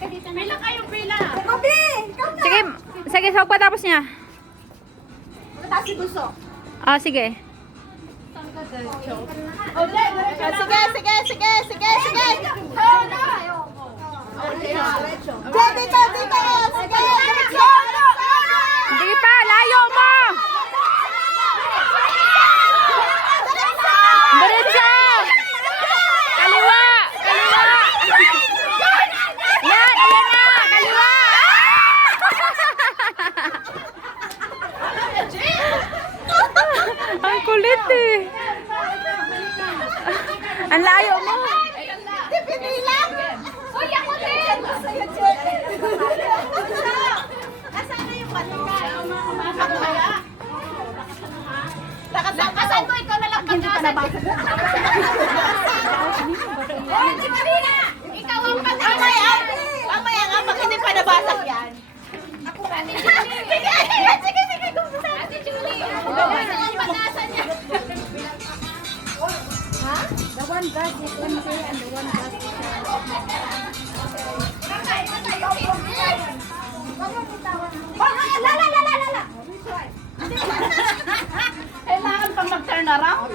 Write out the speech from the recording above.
Pila kayo, pila. Sige, sige, sa pagkatapos niya. Mataas si Buso. Ah, sige. Sige. Dito. Sige. Hindi pa, layo mo! Diretso! Kaliwa! Yan, ayan na! Kaliwa! Ang kulit eh. Ang layo mo. Di pinila. Uy, ako din. Nasaan na yung patungkay? Lakasan mo, ikaw na lang pag-asa. Hindi pa rin na. Ikaw ang pag-asa. Mamaya nga, pag hindi pa nabasag yan. Ako, Ate Julie. Sige. Ate Julie. Ikaw ang pag-asa niya. The one God is empty and the one God is Kailangan pang mag-turn around.